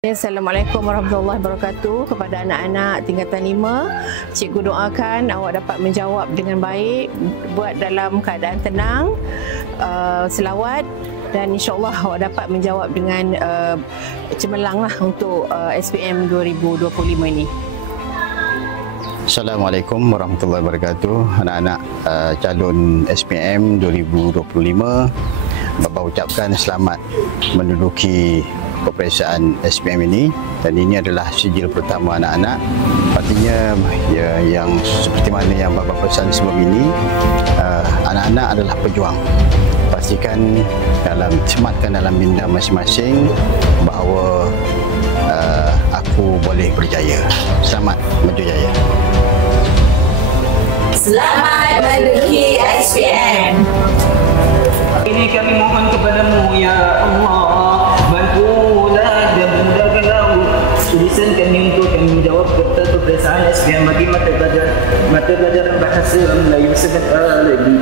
Assalamualaikum warahmatullahi wabarakatuh. Kepada anak-anak tingkatan 5, cikgu doakan awak dapat menjawab dengan baik, buat dalam keadaan tenang, selawat, dan insyaAllah awak dapat menjawab dengan cemerlang lah untuk SPM 2025 ini. Assalamualaikum warahmatullahi wabarakatuh. Anak-anak calon SPM 2025, Bapa ucapkan selamat menduduki peperiksaan SPM ini, dan ini adalah sijil pertama anak-anak. Artinya ya, yang seperti mana yang Bapa pesan sebelum ini, anak-anak adalah pejuang. Pastikan sematkan dalam minda masing-masing bahawa aku boleh berjaya. Selamat berjaya. Selamat menduduki SPM. Ini kami mohon kepadamu ya Allah, bantulah dan mudahkanlah tulisan kami untuk kami menjawab kertas peperiksaan SPM bagi mata pelajaran bahasa Melayu sebentar lagi.